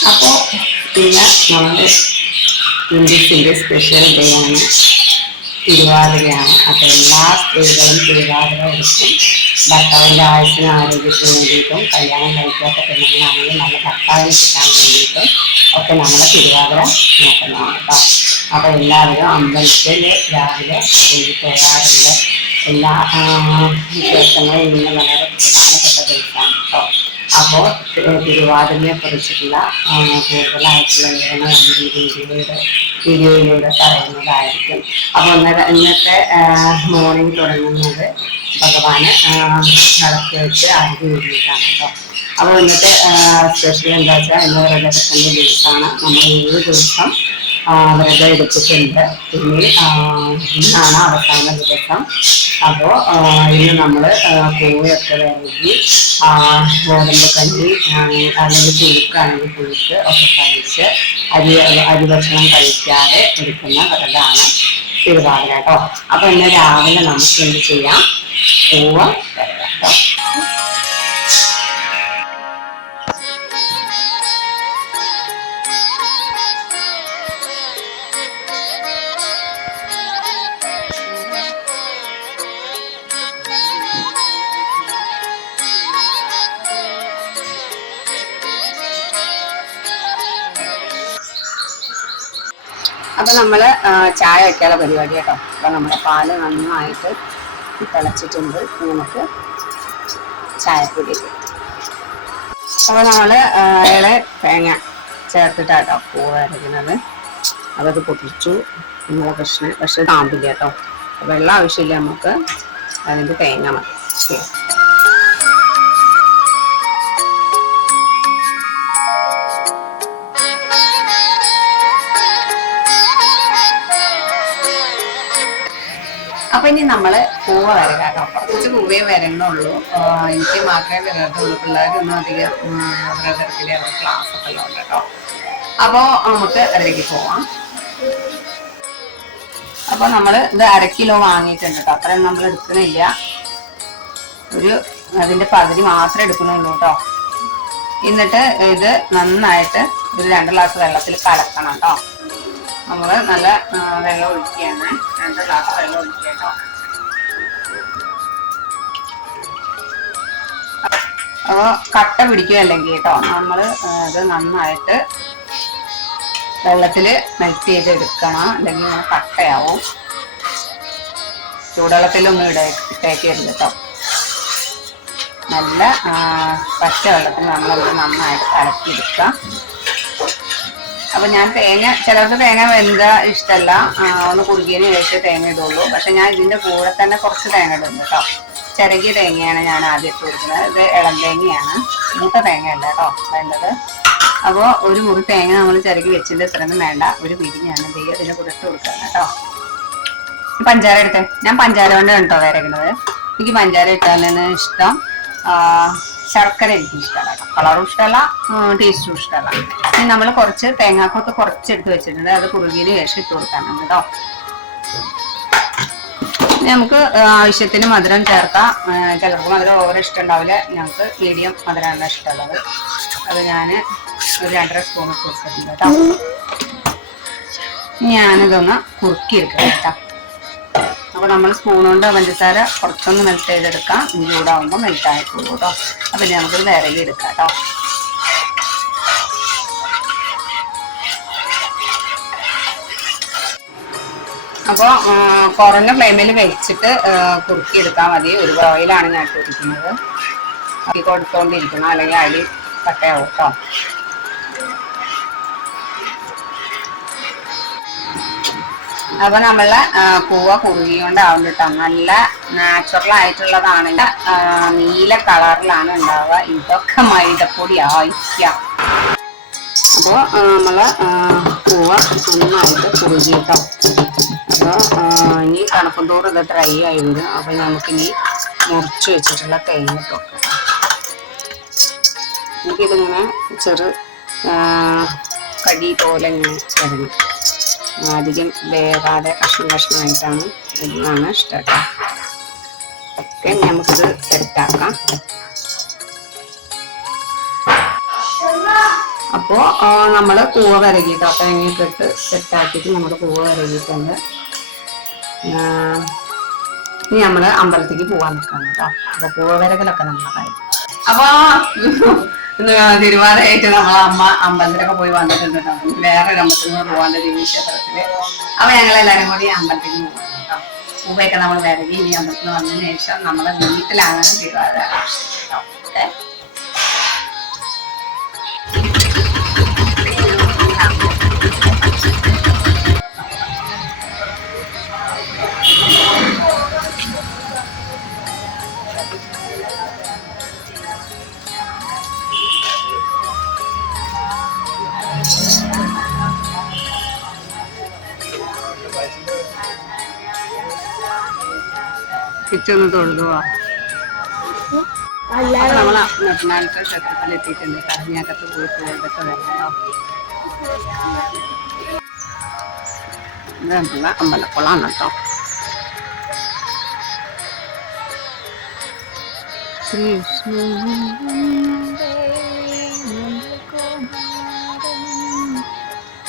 പിന്നെ നമ്മുടെ ഹിന്ദുസിന്റെ special day ആണ് തിരുവാതിരയാണ് അപ്പോൾ എല്ലാ സ്ത്രീകളും തിരുവാതിര എടുക്കും ഭർത്താവിന്റെ ആയുസിന് ആരോഗ്യത്തിന് വേണ്ടിയിട്ടും കല്യാണം കഴിക്കാത്ത പെണ്ണുങ്ങളാണെങ്കിൽ നല്ല ഭർത്താവിന് കിട്ടാൻ വേണ്ടിയിട്ടും ഒക്കെ നമ്മൾ തിരുവാതിര നോക്കുന്നതാണ് കേട്ടോ അപ്പോൾ എല്ലാവരും അമ്പലത്തിൽ രാവിലെ പോയി പോകാറുണ്ട് എല്ലാ ദിവസങ്ങളും നിന്ന് വളരെ അപ്പോൾ തിരുവാതിരനെ കുറിച്ചിട്ടുള്ള കൂടുതലായിട്ടുള്ള വിവരങ്ങൾ നമ്മൾ ഈ വീഡിയോയിലൂടെ പറയുന്നതായിരിക്കും. അപ്പോൾ ഇന്നത്തെ ഇന്നത്തെ മോർണിംഗ് തുടങ്ങുന്നത് ഭഗവാന് നടത്തി വെച്ച് ആദ്യം വീട്ടിലാണ് കേട്ടോ. അപ്പോൾ ഇന്നത്തെ സ്പെഷ്യൽ എന്താ വെച്ചാൽ ഇന്ന് ദിവസത്തിന്റെ ദിവസമാണ്. നമ്മൾ ഏഴ് ദിവസം വ്രതം എടുത്തിട്ടുണ്ട് ആ, ഇന്നാണ് അവസാന ദിവസം. അപ്പോൾ ഇന്ന് നമ്മൾ പൂവൊക്കെ വേണമെങ്കിൽ ഗോതമ്പ് കഞ്ഞി അല്ലെങ്കിൽ പുഴുക്കാണെങ്കിൽ പുഴുക്ക് ഒക്കെ കഴിച്ച് അരി അരി ഭക്ഷണം കഴിക്കാതെ എടുക്കുന്ന വ്രതമാണ് തിരുവാതിര കേട്ടോ. അപ്പൊ ഇന്ന് രാവിലെ നമുക്ക് എന്ത് ചെയ്യാം? പൂവ് കേട്ടോ. അപ്പൊ നമ്മൾ ചായ വയ്ക്കാതെ പരിപാടി കേട്ടോ. അപ്പം നമ്മുടെ പാൽ നന്നായിട്ട് തിളച്ചിട്ടുണ്ട്. നമുക്ക് ചായപ്പൊടി അപ്പോൾ നമ്മൾ അയാളെ തേങ്ങ ചേർത്തിട്ടാട്ടോ പൂവ് അരയ്ക്കുന്നത്. അപ്പോൾ അത് പൊട്ടിച്ചു. നമ്മളെ പ്രശ്നം പക്ഷെ താമ്പില്ല കേട്ടോ. വെള്ളം ആവശ്യമില്ല നമുക്ക്. അതിന്റെ തേങ്ങ മതി. അപ്പൊ ഇനി നമ്മൾ പൂവ വരക കേട്ടോ. കുറച്ച് പൂവേ വരണുള്ളൂ എനിക്ക് മാത്രമേ വരത്തുള്ളൂ. പിള്ളേരൊന്നും അധികം വ്രതത്തിലെ ക്ലാസ് ഒക്കെ ഉള്ളത് കേട്ടോ. അപ്പോ നമുക്ക് അതിലേക്ക് പോവാം. അപ്പൊ നമ്മൾ ഇത് അര കിലോ വാങ്ങിയിട്ടുണ്ട് കേട്ടോ. അത്രയും നമ്മൾ എടുക്കണില്ല. ഒരു അതിന്റെ പകുതി മാത്രമേ എടുക്കുന്നുള്ളൂ കേട്ടോ. എന്നിട്ട് ഇത് നന്നായിട്ട് ഒരു രണ്ട് ഗ്ലാസ് വെള്ളത്തിൽ കലക്കണം കേട്ടോ. നമ്മൾ നല്ല വെള്ളം ഒഴിക്കുകയാണ്. രണ്ട് ഗ്ലാസ് വെള്ളം ഒഴിക്കുക അപ്പോൾ കട്ട പിടിക്കുകയല്ലെങ്കിൽ കേട്ടോ നമ്മൾ ഇത് നന്നായിട്ട് വെള്ളത്തിൽ ചെയ്ത് എടുക്കണം അല്ലെങ്കിൽ നമ്മൾ കട്ടയാവും. ചൂടുവെള്ളത്തിലൊന്നും ഇട ഇട്ടേക്കരുത് കേട്ടോ. നല്ല പച്ച വെള്ളത്തിൽ നമ്മളത് നന്നായിട്ട് കലക്കിയെടുക്കാം. അപ്പൊ ഞാൻ തേങ്ങ ചിലർക്ക് തേങ്ങ വെന്ത ഇഷ്ടമല്ല ഒന്ന് കുറുകിയതിന് ശേഷം തേങ്ങ ഇടുള്ളൂ. പക്ഷെ ഞാൻ ഇതിന്റെ കൂടെ തന്നെ കുറച്ച് തേങ്ങ ഇടുന്നു കേട്ടോ. ചിരകിയ തേങ്ങയാണ് ഞാൻ ആദ്യം കൊടുക്കുന്നത്. ഇത് ഇളം തേങ്ങയാണ്. മൂത്ത തേങ്ങയല്ല കേട്ടോ വേണ്ടത്. അപ്പോൾ ഒരു മുറി തേങ്ങ നമ്മൾ ചിരകി വെച്ചിട്ട് ഇത്രയൊന്നും വേണ്ട. ഒരു ചെയ്യുക ഇതിന്റെ കൂടെ ഇട്ട് കൊടുക്കാം കേട്ടോ. പഞ്ചാര എടുത്തേ. ഞാൻ പഞ്ചാര കൊണ്ടാണ് കേട്ടോ വരയ്ക്കുന്നത്. എനിക്ക് പഞ്ചാര ഇട്ടാലാണ് ഇഷ്ടം. ശർക്കര എനിക്ക് ഇഷ്ടമല്ല. കളറും ഇഷ്ടമല്ല ടേസ്റ്റും ഇഷ്ടമല്ല. ഇനി നമ്മൾ കുറച്ച് തേങ്ങാക്കൊത്ത് കുറച്ച് എടുത്ത് വെച്ചിട്ടുണ്ട്. അത് കുറുകിന് ശേഷം ഇട്ട് കൊടുക്കാനാണ് കേട്ടോ നമുക്ക് ആവശ്യത്തിന് മധുരം ചേർക്കാം. ചിലർക്ക് മധുരം ഓവർ ഇഷ്ടം ഉണ്ടാവില്ല ഞങ്ങൾക്ക് മീഡിയം മധുരമാണ് ഇഷ്ടമുള്ളത്. അത് ഞാൻ ഒരു രണ്ടര സ്പൂൺ കൊടുത്തിട്ടുണ്ട് കേട്ടോ ഞാനിതൊന്ന് കുറുക്കി എടുക്കാം കേട്ടോ അപ്പൊ നമ്മൾ സ്പൂൺ കൊണ്ട് പഞ്ചസാര കുറച്ചൊന്ന് മെൽറ്റ് ചെയ്തെടുക്കാം. ചൂടാവുമ്പോൾ മെൽറ്റ് ആയിക്കോളൂ കേട്ടോ അപ്പൊ ഇനി നമുക്കിത് വിരകി എടുക്കാം കേട്ടോ അപ്പോൾ കുറഞ്ഞ ഫ്ലെയിമിൽ വെച്ചിട്ട് കുറുക്കി എടുത്താൽ മതി. ഒരു ഓയിലാണ് ഞാൻ ഇട്ടിരിക്കുന്നത് അരി കൊടുത്തോണ്ടിരിക്കണം അല്ലെങ്കിൽ അടി കട്ടയാവും കേട്ടോ അപ്പൊ നമ്മളെ പൂവ കുറുകിയോണ്ടാവും കേട്ടോ. നല്ല നാച്ചുറൽ ആയിട്ടുള്ളതാണെങ്കിൽ ആ, നീല കളറിലാണ് ഉണ്ടാവുക. ഇതൊക്കെ മൈദപ്പൊടി ആയിരിക്കാം. അപ്പോൾ നമ്മളെ പൂവ നന്നായിട്ട് കുറുകി കേട്ടോ അപ്പോൾ ഇനി തണുപ്പം തോറും ഇത് ഡ്രൈ ആയി വരും. അപ്പോൾ നമുക്കിനി മുറിച്ച് വെച്ചിട്ടുള്ള തേങ്ങ ഇട്ട് എനിക്കിതിങ്ങനെ ചെറു കടി പോലെ ഇങ്ങനെ ചെറങ്ങി അധികം വേവാതെ കഷ്ണം കഷ്ണമായിട്ടാണ് ഇതാണ് ഇഷ്ടം കേട്ടോ ഒക്കെ നമുക്കിത് സെറ്റാക്കാം. അപ്പോൾ നമ്മൾ പൂവ് വിരകിയിട്ട് തേങ്ങയൊക്കെ ഇട്ട് സെറ്റാക്കിയിട്ട് നമ്മൾ പൂവ് വിരകിയിട്ടുണ്ട്. ഇനി നമ്മൾ അമ്പലത്തേക്ക് പോകാൻ നിൽക്കണം കേട്ടോ. അപ്പൊ പൂവ് വിരകലൊക്കെ നമ്മളെ കാര്യം. അപ്പൊ ഇന്ന് തിരുവാതിരയായിട്ട് നമ്മളെ അമ്മ അമ്പലത്തിലൊക്കെ പോയി വന്നിട്ടുണ്ട് കേട്ടോ. വേറെ ഒരു അമ്പലത്തിൽ നിന്ന് പോകാൻ ദേവി ക്ഷേത്രത്തിൽ. അപ്പൊ ഞങ്ങൾ കൂടി കൂടി നിന്ന് പോകും കേട്ടോ. പൂവയൊക്കെ നമ്മൾ വിരകി ഇനി അമ്പലത്തിൽ വന്നതിന് ശേഷം നമ്മളെ വീട്ടിലാണ് തിരുവാതിര. കിച്ചൊന്ന് തൊഴുതുവാ നമ്മൾ നെട്ടനാലത്തെ ക്ഷേത്രത്തിൽ എത്തിയിട്ടുണ്ട്. കറിഞ്ഞാക്കത്ത് പോയി തൊഴുതൊക്കെ വരണം. ഇതാണുള്ള അമ്പലക്കുളമാണ് കേട്ടോ.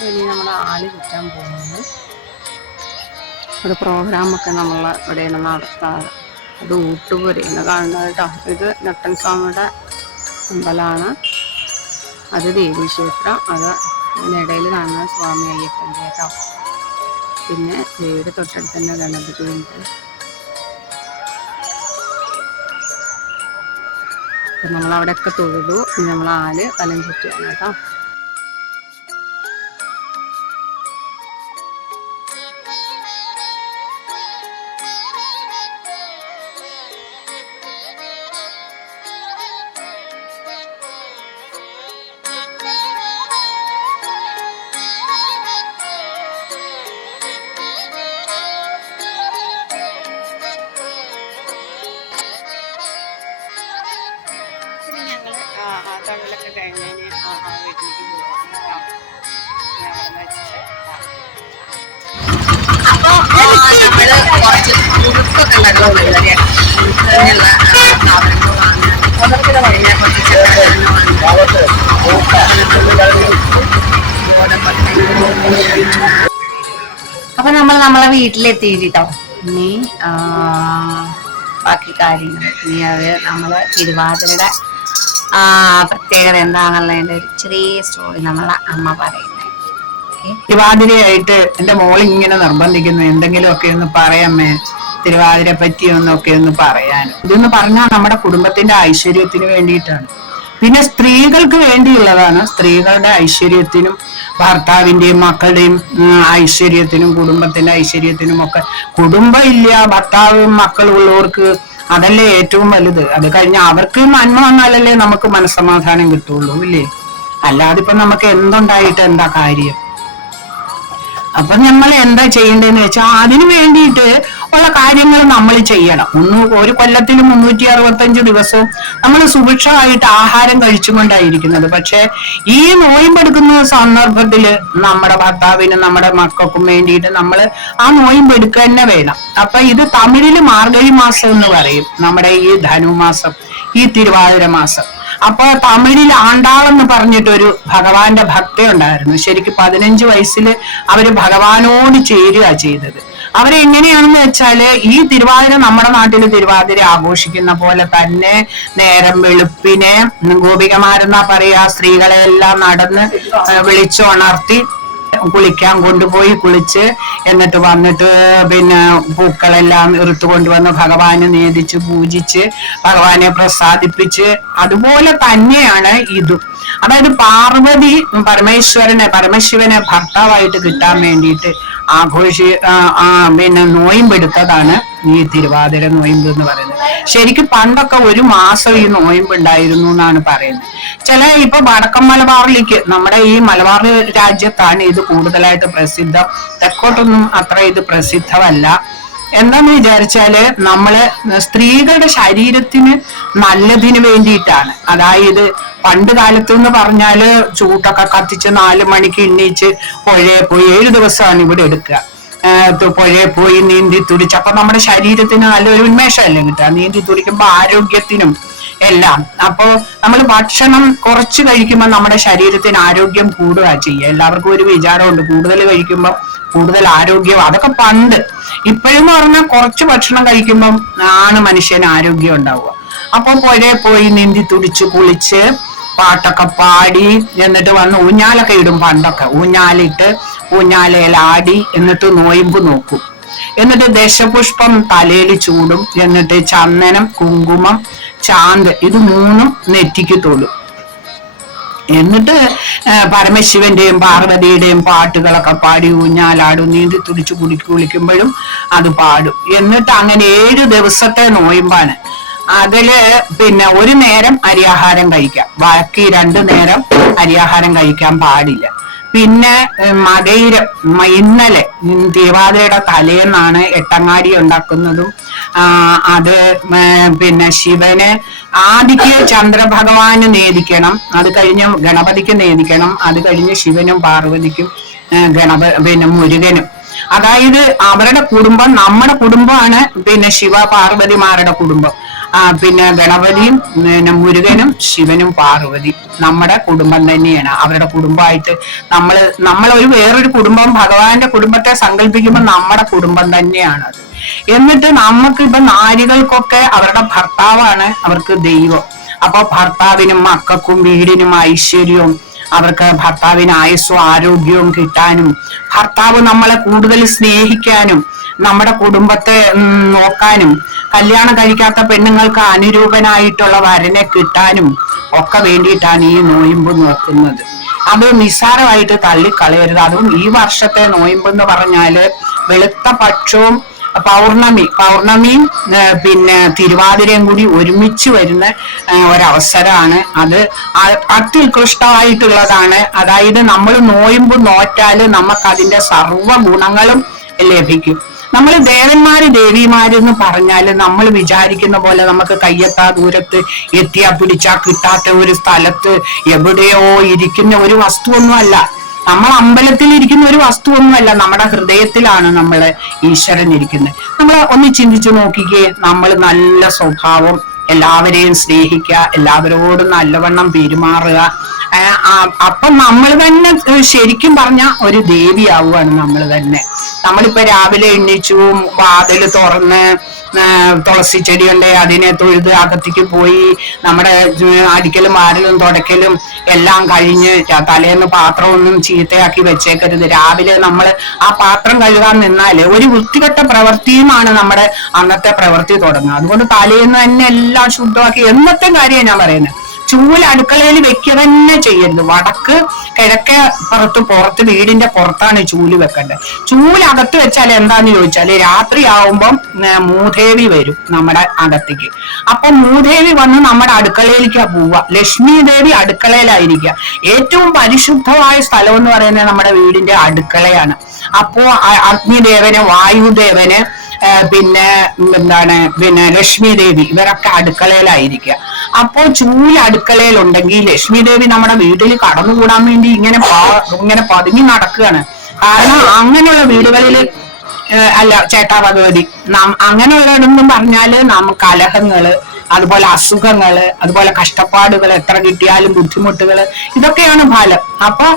ഇനി നമ്മൾ ആൽ ചുറ്റാൻ പോകുന്നത് ഒരു പ്രോഗ്രാമൊക്കെ നമ്മൾ ഇവിടെയാണ് നടത്താറ്. അത് ഊട്ടുപുരയാണ്. കാണുന്നത് കേട്ടോ ഇത് നട്ടൻ സ്വാമിയുടെ അമ്പലമാണ്. അത് ദേവി ക്ഷേത്രം. അത് അതിനിടയിൽ കാണുന്ന സ്വാമി അയ്യപ്പന്റെ കേട്ടോ. പിന്നെ ദേവിയുടെ തൊട്ടടുത്ത് തന്നെ ഗണപതി ഉണ്ട്. അപ്പം നമ്മളവിടെയൊക്കെ തൊഴുതു. നമ്മൾ ആൽ വലം ചുറ്റിയാണ് കേട്ടോ. നമ്മൾ കുറച്ച് ഉടുപ്പൊക്കെ അപ്പൊ നമ്മൾ നമ്മളെ വീട്ടിലെത്തിയിട്ടോ ഇനി ബാക്കി കാര്യങ്ങൾ. ഇനി അത് നമ്മൾ തിരുവാതിരയുടെ പ്രത്യേകത എന്താണെന്നുള്ളതിന്റെ ഒരു ചെറിയ സ്റ്റോറി നമ്മളെ അമ്മ പറയുന്നത് തിരുവാതിരയായിട്ട് എന്റെ മോൾ ഇങ്ങനെ നിർബന്ധിക്കുന്നു. എന്തെങ്കിലുമൊക്കെ ഒന്ന് പറയാമേ തിരുവാതിര പറ്റി ഒന്നൊക്കെ ഒന്ന് പറയാനും ഇതെന്ന് പറഞ്ഞാൽ നമ്മുടെ കുടുംബത്തിന്റെ ഐശ്വര്യത്തിന് വേണ്ടിയിട്ടാണ്. പിന്നെ സ്ത്രീകൾക്ക് വേണ്ടിയുള്ളതാണ്. സ്ത്രീകളുടെ ഐശ്വര്യത്തിനും ഭർത്താവിന്റെയും മക്കളുടെയും ഐശ്വര്യത്തിനും കുടുംബത്തിന്റെ ഐശ്വര്യത്തിനും ഒക്കെ. കുടുംബം ഇല്ല ഭർത്താവും മക്കളും ഉള്ളവർക്ക് അതല്ലേ ഏറ്റവും വലുത്? അത് കഴിഞ്ഞ അവർക്ക് നന്മ വന്നാലല്ലേ നമുക്ക് മനസ്സമാധാനം കിട്ടുള്ളൂ ഇല്ലേ? അല്ലാതെ ഇപ്പൊ നമുക്ക് എന്തുണ്ടായിട്ട് എന്താ കാര്യം? അപ്പൊ നമ്മൾ എന്താ ചെയ്യേണ്ടതെന്ന് വെച്ചാൽ അതിനു വേണ്ടിയിട്ട് ഉള്ള കാര്യങ്ങൾ നമ്മൾ ചെയ്യണം. മുന്നു ഒരു കൊല്ലത്തിൽ മുന്നൂറ്റി അറുപത്തഞ്ച് ദിവസവും നമ്മൾ സുഭിക്ഷമായിട്ട് ആഹാരം കഴിച്ചുകൊണ്ടായിരിക്കുന്നത്. പക്ഷെ ഈ നോയമ്പെടുക്കുന്ന സന്ദർഭത്തിൽ നമ്മുടെ ഭർത്താവിനും നമ്മുടെ മക്കൾക്കും വേണ്ടിയിട്ട് നമ്മൾ ആ നോയമ്പെടുക്കുക തന്നെ വേണം. അപ്പൊ ഇത് തമിഴിൽ മാർഗഴി മാസം എന്ന് പറയും. നമ്മുടെ ഈ ധനുമാസം ഈ തിരുവാതിര മാസം. അപ്പൊ തമിഴിൽ ആണ്ടാളെന്ന് പറഞ്ഞിട്ടൊരു ഭഗവാന്റെ ഭക്തയുണ്ടായിരുന്നു ശരിക്കും പതിനഞ്ച് വയസ്സിൽ അവർ ഭഗവാനോട് ചേരുക ചെയ്തത്. അവരെങ്ങനെയാണെന്ന് വെച്ചാൽ ഈ തിരുവാതിര നമ്മുടെ നാട്ടിൽ തിരുവാതിര ആഘോഷിക്കുന്ന പോലെ തന്നെ നേരം വെളുപ്പിനെ ഗോപികമാരെന്നാ പറയാ സ്ത്രീകളെ എല്ലാം നടന്ന് വിളിച്ചുണർത്തി കുളിക്കാൻ കൊണ്ടുപോയി കുളിച്ച് എന്നിട്ട് വന്നിട്ട് പിന്നെ പൂക്കളെല്ലാം ഇറുത്തു കൊണ്ടുവന്ന് ഭഗവാനെ നേദിച്ച് പൂജിച്ച് ഭഗവാനെ പ്രസാദിപ്പിച്ച് അതുപോലെ തന്നെയാണ് ഇതും. അതായത് പാർവതി പരമേശ്വരനെ പരമശിവനെ ഭർത്താവായിട്ട് കിട്ടാൻ വേണ്ടിയിട്ട് ആഘോഷി പിന്നെ നോയമ്പെടുത്തതാണ്. ഈ തിരുവാതിര നോയമ്പ് എന്ന് പറയുന്നത്. ശരിക്കും പണ്ടൊക്കെ ഒരു മാസം ഈ നോയമ്പ് ഉണ്ടായിരുന്നു എന്നാണ് പറയുന്നത്. ചില ഇപ്പൊ വടക്കൻ മലബാറിലേക്ക് നമ്മുടെ ഈ മലബാർ രാജ്യത്താണ് ഇത് കൂടുതലായിട്ട് പ്രസിദ്ധം. തെക്കോട്ടൊന്നും അത്ര ഇത് പ്രസിദ്ധമല്ല. എന്താന്ന് വിചാരിച്ചാൽ നമ്മൾ സ്ത്രീകളുടെ ശരീരത്തിന് നല്ലതിന് വേണ്ടിയിട്ടാണ്. അതായത് പണ്ട് കാലത്ത് എന്ന് പറഞ്ഞാൽ ചൂട്ടൊക്കെ കത്തിച്ച് നാല് മണിക്ക് എണ്ണീച്ച് പുഴയെ പോയി ഏഴ് ദിവസമാണ് ഇവിടെ എടുക്കുക. പുഴയിൽ പോയി നീന്തി തുടിച്ച്. അപ്പൊ നമ്മുടെ ശരീരത്തിന് നല്ലൊരു ഉന്മേഷമല്ലേ കിട്ടുക? നീന്തി തുടിക്കുമ്പോ ആരോഗ്യത്തിനും എല്ലാം. അപ്പോ നമ്മൾ ഭക്ഷണം കുറച്ച് കഴിക്കുമ്പോൾ നമ്മുടെ ശരീരത്തിന് ആരോഗ്യം കൂടുക ചെയ്യുക. എല്ലാവർക്കും ഒരു വിചാരമുണ്ട്. കൂടുതൽ കഴിക്കുമ്പോൾ കൂടുതൽ ആരോഗ്യം അതൊക്കെ പണ്ട്. ഇപ്പോഴും പറഞ്ഞാൽ കുറച്ച് ഭക്ഷണം കഴിക്കുമ്പോൾ ആണ് മനുഷ്യന് ആരോഗ്യം ഉണ്ടാവുക. അപ്പൊ പുഴയെ പോയി നീന്തി തുടിച്ച് കുളിച്ച് പാട്ടൊക്കെ പാടി എന്നിട്ട് വന്ന് ഊഞ്ഞാലൊക്കെ ഇടും പണ്ടൊക്കെ. ഊഞ്ഞാലിട്ട് ഊഞ്ഞാലയിലാടി എന്നിട്ട് നോയിമ്പ് നോക്കും. എന്നിട്ട് ദശപുഷ്പം തലയിൽ ചൂടും എന്നിട്ട് ചന്ദനം കുങ്കുമം ചാന്ത് ഇത് മൂന്നും നെറ്റിക്ക് തൊടും. എന്നിട്ട് പരമശിവന്റെയും പാർവതിയുടെയും പാട്ടുകളൊക്കെ പാടി ഊഞ്ഞാലാടും നീന്തി തുടിച്ചു കുടി കുളിക്കുമ്പോഴും അത് പാടും. എന്നിട്ട് അങ്ങനെ ഏഴ് ദിവസത്തെ നോയമ്പാണ്. അതിൽ പിന്നെ ഒരു നേരം അരിയാഹാരം കഴിക്കാം. ബാക്കി രണ്ടു നേരം അരിയാഹാരം കഴിക്കാൻ പാടില്ല. പിന്നെ മകയിര ഇന്നലെ തിരുവാതിരയുടെ തലേന്നാണ് എട്ടങ്ങാടി ഉണ്ടാക്കുന്നതും. അത് പിന്നെ ശിവന് ആദിക്ക് ചന്ദ്രഭഗവാന് നേദിക്കണം. അത് കഴിഞ്ഞ് ഗണപതിക്ക് നേദിക്കണം. അത് കഴിഞ്ഞ് ശിവനും പാർവതിക്കും ഗണപ പിന്നെ മുരുകനും. അതായത് അവരുടെ കുടുംബം നമ്മുടെ കുടുംബമാണ് പിന്നെ ശിവ പാർവതിമാരുടെ കുടുംബം. ആ പിന്നെ ഗണപതിയും പിന്നെ മുരുകനും ശിവനും പാർവതി നമ്മുടെ കുടുംബം തന്നെയാണ്. അവരുടെ കുടുംബമായിട്ട് നമ്മൾ നമ്മളൊരു വേറൊരു കുടുംബം ഭഗവാന്റെ കുടുംബത്തെ സങ്കല്പിക്കുമ്പോൾ നമ്മുടെ കുടുംബം തന്നെയാണ് അത്. എന്നിട്ട് നമുക്ക് ഇപ്പൊ നാരികൾക്കൊക്കെ അവരുടെ ഭർത്താവാണ് അവർക്ക് ദൈവം. അപ്പൊ ഭർത്താവിനും മക്കൾക്കും വീടിനും ഐശ്വര്യവും അവർക്ക് ഭർത്താവിന് ആയുസ്സും ആരോഗ്യവും കിട്ടാനും ഭർത്താവ് നമ്മളെ കൂടുതൽ സ്നേഹിക്കാനും നമ്മുടെ കുടുംബത്തെ നോക്കാനും കല്യാണം കഴിക്കാത്ത പെണ്ണുങ്ങൾക്ക് അനുരൂപനായിട്ടുള്ള വരനെ കിട്ടാനും ഒക്കെ വേണ്ടിയിട്ടാണ് ഈ നോയിമ്പ് നോക്കുന്നത്. അത് നിസ്സാരമായിട്ട് തള്ളിക്കളയരുത്. അതും ഈ വർഷത്തെ നോയിമ്പ് എന്ന് പറഞ്ഞാൽ വെളുത്ത പക്ഷവും പൗർണമി പൗർണമിയും പിന്നെ തിരുവാതിരയും കൂടി ഒരുമിച്ച് വരുന്ന ഒരവസരമാണ് അത്. അത്യുത്കൃഷ്ടമായിട്ടുള്ളതാണ്. അതായത് നമ്മൾ നോയുമ്പ് നോറ്റാൽ നമുക്ക് അതിന്റെ സർവ ഗുണങ്ങളും ലഭിക്കും. നമ്മൾ ദേവന്മാര് ദേവിമാരെന്ന് പറഞ്ഞാൽ നമ്മൾ വിചാരിക്കുന്ന പോലെ നമുക്ക് കയ്യെത്താ ദൂരത്ത് എത്തിയാ പിടിച്ചാ കിട്ടാത്ത ഒരു സ്ഥലത്ത് എവിടെയോ ഇരിക്കുന്ന ഒരു വസ്തുവൊന്നുമല്ല. നമ്മൾ അമ്പലത്തിൽ ഇരിക്കുന്ന ഒരു വസ്തുവൊന്നുമല്ല നമ്മുടെ ഹൃദയത്തിലാണ് നമ്മൾ ഈശ്വരൻ ഇരിക്കുന്നത്. നമ്മൾ ഒന്ന് ചിന്തിച്ചു നോക്കിക്കേ നമ്മൾ നല്ല സ്വഭാവം എല്ലാവരെയും സ്നേഹിക്കുക എല്ലാവരോടും നല്ലവണ്ണം പെരുമാറുക. അപ്പൊ നമ്മൾ തന്നെ ശരിക്കും പറഞ്ഞ ഒരു ദേവിയാവുകയാണ് നമ്മൾ തന്നെ. നമ്മളിപ്പോ രാവിലെ എണ്ണിച്ചു വാതിൽ തുറന്ന് തുളസി ചെടിയുണ്ട് അതിനെ തൊഴുത് അകത്തേക്ക് പോയി നമ്മുടെ അടിക്കലും ആരലും തുടക്കലും എല്ലാം കഴിഞ്ഞ് തലേന്ന് പാത്രമൊന്നും ചീത്തയാക്കി വെച്ചേക്കരുത്. രാവിലെ നമ്മൾ ആ പാത്രം കഴുകാൻ നിന്നാൽ ഒരു വൃത്തികെട്ട പ്രവൃത്തിയുമാണ് നമ്മുടെ അന്നത്തെ പ്രവൃത്തി തുടങ്ങുക. അതുകൊണ്ട് തലേന്ന് തന്നെ എല്ലാം ശുദ്ധമാക്കി എന്നത്തെ കാര്യമാണ് ഞാൻ പറയുന്നത്. ചൂൽ അടുക്കളയിൽ വെക്കുക തന്നെ ചെയ്യരുത് വടക്ക് കിഴക്കേ പുറത്ത് പുറത്ത് വീടിന്റെ പുറത്താണ് ചൂൽ വെക്കേണ്ടത്. ചൂൽ അകത്ത് വെച്ചാൽ എന്താന്ന് ചോദിച്ചാൽ രാത്രി ആവുമ്പം മൂദേവി വരും നമ്മുടെ അകത്തേക്ക്. അപ്പൊ മൂദേവി വന്ന് നമ്മുടെ അടുക്കളയിലേക്കാ പോവുക. ലക്ഷ്മി ദേവി അടുക്കളയിലായിരിക്കുക. ഏറ്റവും പരിശുദ്ധമായ സ്ഥലം എന്ന് പറയുന്നത് നമ്മുടെ വീടിന്റെ അടുക്കളയാണ്. അപ്പോ അഗ്നിദേവന് വായുദേവന് പിന്നെ എന്താണ് പിന്നെ ലക്ഷ്മി ദേവി ഇവരൊക്കെ അടുക്കളയിലായിരിക്കുക. അപ്പോ ചൂൽ അടുക്കളയിലുണ്ടെങ്കിൽ ലക്ഷ്മി ദേവി നമ്മുടെ വീട്ടിൽ കടന്നുകൂടാൻ വേണ്ടി ഇങ്ങനെ ഇങ്ങനെ പതുങ്ങി നടക്കുകയാണ്. കാരണം അങ്ങനെയുള്ള വീടുകളിൽ അല്ല ചേട്ടാ ഭഗവതി അങ്ങനെയുള്ളതെന്നും പറഞ്ഞാൽ നാം കലഹങ്ങൾ അതുപോലെ അസുഖങ്ങൾ അതുപോലെ കഷ്ടപ്പാടുകൾ എത്ര കിട്ടിയാലും ബുദ്ധിമുട്ടുകൾ ഇതൊക്കെയാണ് ഫലം. അപ്പൊ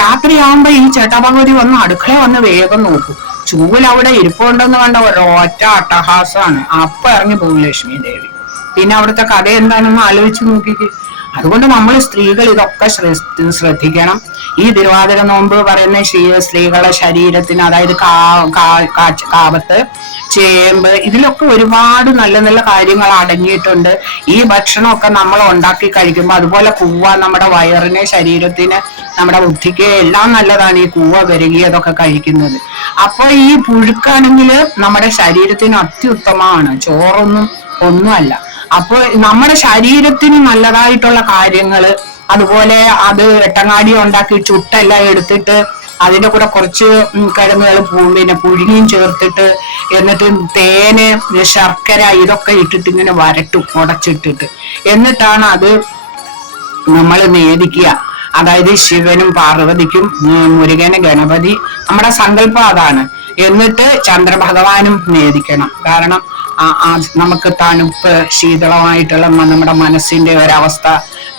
രാത്രിയാകുമ്പോ ഈ ചേട്ടാ ഭഗവതി വന്ന് അടുക്കള വന്ന് വേഗം നോക്കും. ചൂൽ അവിടെ ഇരിപ്പുണ്ടെന്ന് കണ്ട ഒരൊറ്റ അട്ടഹാസമാണ്. അപ്പൊ ഇറങ്ങി പോകും ലക്ഷ്മി ദേവി. പിന്നെ അവിടുത്തെ കഥ എന്താണെന്ന് ആലോചിച്ച് നോക്കിക്ക്. അതുകൊണ്ട് നമ്മൾ സ്ത്രീകൾ ഇതൊക്കെ ശ്രദ്ധ- ശ്രദ്ധിക്കണം. ഈ തിരുവാതിര നോമ്പ് പറയുന്ന സ്ത്രീ- സ്ത്രീകളുടെ ശരീരത്തിന് അതായത് കാ കാ- കാച്ച് കാവത്ത് ചേമ്പ് ഇതിലൊക്കെ ഒരുപാട് നല്ല നല്ല കാര്യങ്ങൾ അടങ്ങിയിട്ടുണ്ട്. ഈ ഭക്ഷണമൊക്കെ നമ്മൾ ഉണ്ടാക്കി കഴിക്കുമ്പോൾ അതുപോലെ കൂവ നമ്മുടെ വയറിന് ശരീരത്തിന് നമ്മുടെ ബുദ്ധിക്ക് എല്ലാം നല്ലതാണ് ഈ കൂവ വിരകിയതൊക്കെ കഴിക്കുന്നത്. അപ്പൊ ഈ പുഴുക്കാണെങ്കിൽ നമ്മുടെ ശരീരത്തിന് അത്യുത്തമമാണ്. ചോറൊന്നും ഒന്നുമല്ല. അപ്പൊ നമ്മുടെ ശരീരത്തിന് നല്ലതായിട്ടുള്ള കാര്യങ്ങൾ അതുപോലെ അത് എട്ടങ്ങാടി ഉണ്ടാക്കി ചുട്ടെല്ലാം എടുത്തിട്ട് അതിന്റെ കൂടെ കുറച്ച് കിഴങ്ങുകൾ പിന്നെ പുഴുങ്ങിയും ചേർത്തിട്ട് എന്നിട്ട് തേന് ശർക്കര ഇതൊക്കെ ഇട്ടിട്ട് ഇങ്ങനെ വരട്ടും ഉടച്ചിട്ടിട്ട്. എന്നിട്ടാണ് അത് നമ്മൾ നേദിക്കുക അതായത് ശിവനും പാർവതിക്കും മുരുകന് ഗണപതി. നമ്മുടെ സങ്കല്പം അതാണ്. എന്നിട്ട് ചന്ദ്രഭഗവാനും നേദിക്കണം കാരണം നമുക്ക് തണുപ്പ് ശീതളമായിട്ടുള്ള നമ്മുടെ മനസ്സിന്റെ ഒരവസ്ഥ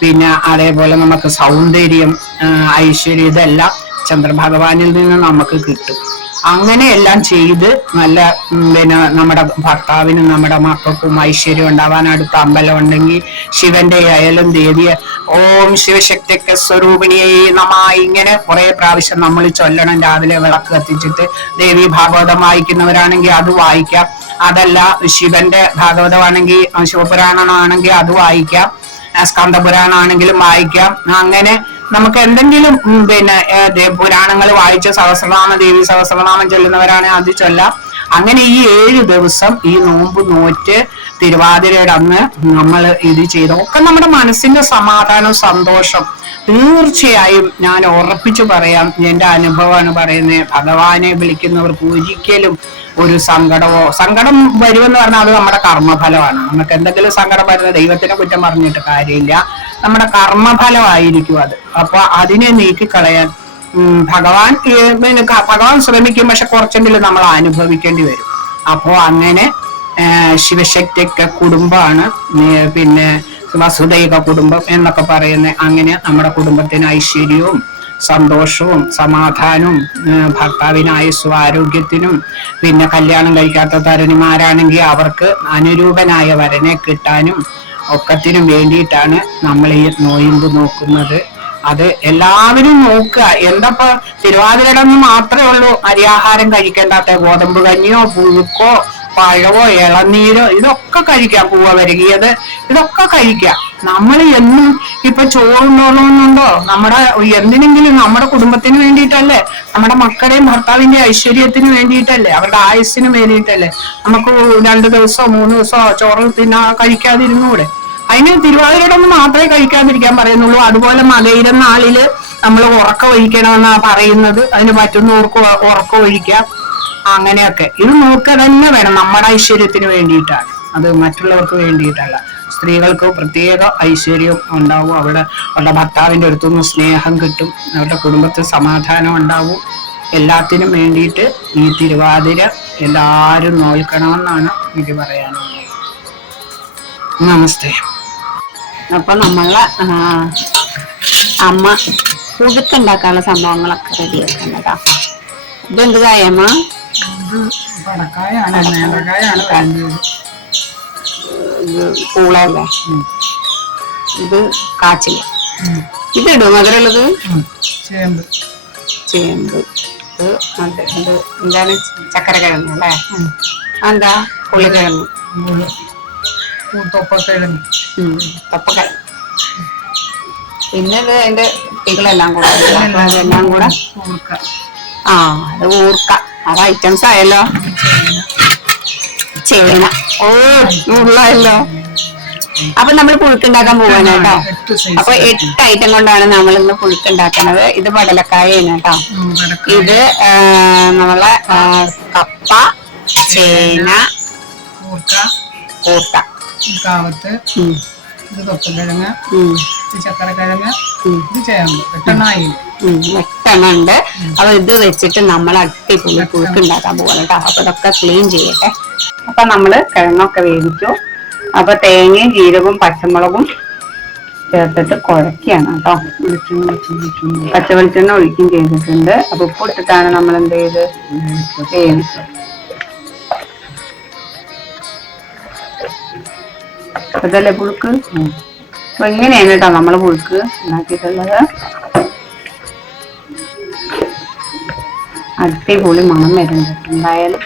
പിന്നെ അതേപോലെ നമുക്ക് സൗന്ദര്യം ഐശ്വര്യം ഇതെല്ലാം ചന്ദ്രഭഗവാനിൽ നിന്ന് നമുക്ക് കിട്ടും. അങ്ങനെയെല്ലാം ചെയ്ത് നല്ല പിന്നെ നമ്മുടെ ഭർത്താവിനും നമ്മുടെ മക്കൾക്കും ഐശ്വര്യം ഉണ്ടാവാൻ അടുത്ത അമ്പലം ഉണ്ടെങ്കിൽ ശിവന്റെ അയലും ദേവിയെ ഓം ശിവശക്തിക്ക് സ്വരൂപിണിയെ നമ ഇങ്ങനെ കുറെ പ്രാവശ്യം നമ്മൾ ചൊല്ലണം രാവിലെ വിളക്ക് കത്തിച്ചിട്ട് ദേവി ഭാഗവതം വായിക്കുന്നവരാണെങ്കിൽ അത് വായിക്കാം. അതല്ല ശിവന്റെ ഭാഗവതമാണെങ്കിൽ ശിവപുരാണമാണെങ്കിൽ അത് വായിക്കാം. സ്കന്ധപുരാണം ആണെങ്കിലും വായിക്കാം. അങ്ങനെ നമുക്ക് എന്തെങ്കിലും പിന്നെ പുരാണങ്ങൾ വായിച്ച സഹസ്രനാമ ദേവി സഹസ്രനാമം ചൊല്ലുന്നവരാണെങ്കിൽ അത് ചൊല്ലാം. അങ്ങനെ ഈ ഏഴ് ദിവസം ഈ നോമ്പ് നോറ്റ് തിരുവാതിരയുടെ അന്ന് നമ്മൾ ഇത് ചെയ്തു. ഒക്കെ നമ്മുടെ മനസ്സിന്റെ സമാധാനവും സന്തോഷം തീർച്ചയായും ഞാൻ ഉറപ്പിച്ചു പറയാം എന്റെ അനുഭവമാണ് പറയുന്നത്. ഭഗവാനെ വിളിക്കുന്നവർക്ക് ഒരിക്കലും ഒരു സങ്കടമോ സങ്കടം വരുമെന്ന് പറഞ്ഞാൽ അത് നമ്മുടെ കർമ്മഫലമാണ്. നമുക്ക് എന്തെങ്കിലും സങ്കടം വരുന്ന ദൈവത്തിനെ കുറ്റം പറഞ്ഞിട്ട് കാര്യമില്ല. നമ്മുടെ കർമ്മഫലമായിരിക്കും അത്. അപ്പൊ അതിനെ നീക്കിക്കളയാൻ ഭഗവാൻ പിന്നെ ഭഗവാൻ ശ്രമിക്കും പക്ഷെ കുറച്ചെങ്കിലും നമ്മൾ അനുഭവിക്കേണ്ടി വരും. അപ്പോ അങ്ങനെ ആ, ശിവശക്തിയൊക്കെ കുടുംബമാണ്. പിന്നെ വസുദൈക കുടുംബം എന്നൊക്കെ പറയുന്ന അങ്ങനെ നമ്മുടെ കുടുംബത്തിന് ഐശ്വര്യവും സന്തോഷവും സമാധാനവും ഭർത്താവിന് ആയുസ്സും ആരോഗ്യത്തിനും പിന്നെ കല്യാണം കഴിക്കാത്ത തരുണിമാരാണെങ്കിൽ അവർക്ക് അനുരൂപനായ വരനെ കിട്ടാനും ഒക്കത്തിനും വേണ്ടിയിട്ടാണ് നമ്മൾ ഈ നോയിമ്പ് നോക്കുന്നത്. അത് എല്ലാവരും നോക്കുക. എന്തപ്പോ? തിരുവാതിരയുടെ അന്ന് മാത്രമേ ഉള്ളൂ. അരിയാഹാരം കഴിക്കേണ്ടാത്ത ഗോതമ്പ് കഞ്ഞിയോ പുഴുക്കോ പഴവോ ഇളനീരോ ഇതൊക്കെ കഴിക്കാം. പൂവ വരകിയത് ഇതൊക്കെ കഴിക്കാം. നമ്മൾ എന്നും ഇപ്പൊ ചോറുണ്ടോണമെന്നുണ്ടോ നമ്മുടെ എന്തിനെങ്കിലും നമ്മുടെ കുടുംബത്തിന് വേണ്ടിയിട്ടല്ലേ? നമ്മുടെ മക്കളുടെയും ഭർത്താവിന്റെ ഐശ്വര്യത്തിന് വേണ്ടിയിട്ടല്ലേ? അവരുടെ ആയുസ്സിന് വേണ്ടിയിട്ടല്ലേ? നമുക്ക് രണ്ടു ദിവസമോ മൂന്ന് ദിവസമോ ചോറ് തിന്നാ കഴിക്കാതിരുന്നൂടെ? അതിന് തിരുവാതിരയോടൊന്ന് മാത്രമേ കഴിക്കാതിരിക്കാൻ പറയുന്നുള്ളൂ. അതുപോലെ മകയിര നാളിൽ നമ്മൾ ഉറക്ക ഒഴിക്കണമെന്നാ പറയുന്നത്. അതിന് പറ്റുന്നവർക്ക് ഉറക്ക ഒഴിക്കാം. അങ്ങനെയൊക്കെ. ഇത് നോക്കുക തന്നെ വേണം. നമ്മുടെ ഐശ്വര്യത്തിന് വേണ്ടിയിട്ടാണ്. അത് മറ്റുള്ളവർക്ക് വേണ്ടിയിട്ടല്ല. സ്ത്രീകൾക്ക് പ്രത്യേക ഐശ്വര്യം ഉണ്ടാവും. അവിടെ അവരുടെ ഭർത്താവിന്റെ അടുത്തുനിന്ന് സ്നേഹം കിട്ടും. അവരുടെ കുടുംബത്തിൽ സമാധാനം ഉണ്ടാവും. എല്ലാത്തിനും വേണ്ടിയിട്ട് ഈ തിരുവാതിര എല്ലാവരും നോൽക്കണമെന്നാണ് എനിക്ക് പറയാനുള്ളത്. നമസ്തേ. അപ്പൊ നമ്മളെ അമ്മ പുതുക്കുണ്ടാക്കാനുള്ള സംഭവങ്ങളൊക്കെ റെഡിയാക്കണ്ടതാ ഇതെന്ത് കായമ്മ പടക്കായാണ് നേന്ത്രക്കായാണ് വേണ്ടത്. ഇത് പൂളല്ലേ? ഇത് കാച്ചിൽ. ഇതിടും മധുരമുള്ളത്? ചേമ്പ്. ചേമ്പ്. ഇത് ഇത് എന്താണ്? ചക്കര കിഴങ്ങ് അല്ലേ എന്താ പുള്ളിക്കിഴങ്ങ് തൊപ്പക്കിഴങ്ങ് പിന്നെ ഇത് അതിന്റെ കുട്ടികളെല്ലാം കൂടെ അതെല്ലാം കൂടെ ആ അത് ഊർക്ക. അത് ഐറ്റംസ് ആയല്ലോ. ചേന ഓ ഉള്ളല്ലോ അപ്പൊ നമ്മൾ പുഴുക്കുണ്ടാക്കാൻ പോവാണ് കേട്ടോ. അപ്പൊ എട്ട് ഐറ്റം കൊണ്ടാണ് നമ്മൾ ഇന്ന് പുഴുക്കുണ്ടാക്കുന്നത്. ഇത് പടലക്കായാണ് കേട്ടോ. ഇത് നമ്മളെ കപ്പ ചേന കൂട്ട കാവത്ത് ഇത് തൊട്ടുകിഴങ്ങ് ഇത് ചക്കരക്കിഴങ്ങ് ഇത് ചേമ്പ്. എട്ടെണ്ണായി ഉം. എട്ടെണ്ണം ഉണ്ട്. അപ്പൊ ഇത് വെച്ചിട്ട് നമ്മൾ അടിപൊളി പുഴുക്കുണ്ടാക്കാൻ പോവാണ് കേട്ടോ. അപ്പൊ ഇതൊക്കെ ക്ലീൻ ചെയ്യട്ടെ. അപ്പൊ നമ്മൾ കിഴങ്ങൊക്കെ വേവിച്ചു. അപ്പൊ തേങ്ങയും ജീരകവും പച്ചമുളകും ചേർത്തിട്ട് കുഴക്കുകയാണ് കേട്ടോ. പച്ച വെളിച്ചെണ്ണ ഒഴിക്കുകയും ചെയ്തിട്ടുണ്ട്. അപ്പൊ ഉപ്പ് ഇട്ടിട്ടാണ് നമ്മൾ എന്ത് ചെയ്ത് വേവിച്ചത്. അതല്ലേ പുഴുക്ക്? അപ്പൊ ഇങ്ങനെയാണ് കേട്ടോ നമ്മൾ പുഴുക്ക് ഉണ്ടാക്കിയിട്ടുള്ളത്. അടിപൊളി മണം വരുന്നുണ്ട്. എന്തായാലും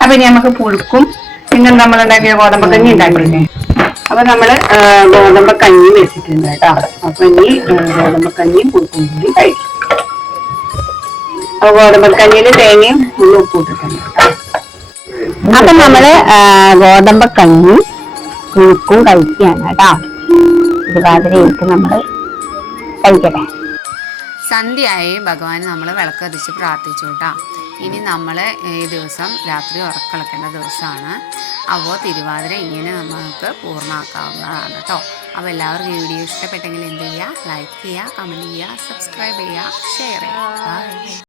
അപ്പൊ ഇനി നമുക്ക് പുഴുക്കും. പിന്നെ നമ്മൾ ഉണ്ടാക്കിയ ഗോതമ്പ് കഞ്ഞി ഉണ്ടാക്കില്ലേ? അപ്പൊ നമ്മൾ ഗോതമ്പ് കഞ്ഞി വെച്ചിട്ടുണ്ട് കേട്ടോ അപ്പൊ ഇനി ഗോതമ്പ് കഞ്ഞിയും പുഴുക്കും കൂടി കഴിക്കും. അപ്പൊ ഗോതമ്പ് കഞ്ഞിയിൽ തേങ്ങയും ഉപ്പൂട്ടിട്ടുണ്ട്. അപ്പൊ നമ്മൾ ഗോതമ്പ് കഞ്ഞി പുഴുക്കും കഴിക്കുകയാണ് കേട്ടോ. തിരുവാതിരയിട്ട് നമ്മൾ കഴിക്കട്ടെ. സന്ധ്യയായി. ഭഗവാൻ നമ്മൾ വിളക്ക് അതിച്ച് പ്രാർത്ഥിച്ചു കേട്ടോ. ഇനി നമ്മൾ ഈ ദിവസം രാത്രി ഉറക്കളക്കേണ്ട ദിവസമാണ്. അപ്പോൾ തിരുവാതിര ഇങ്ങനെ നമുക്ക് പൂർണമാക്കാവുന്നതാണ് കേട്ടോ അപ്പോൾ എല്ലാവർക്കും ഈ വീഡിയോ ഇഷ്ടപ്പെട്ടെങ്കിൽ എന്ത് ചെയ്യുക? ലൈക്ക് ചെയ്യുക കമന്റ് ചെയ്യുക സബ്സ്ക്രൈബ് ചെയ്യുക ഷെയർ ചെയ്യുക.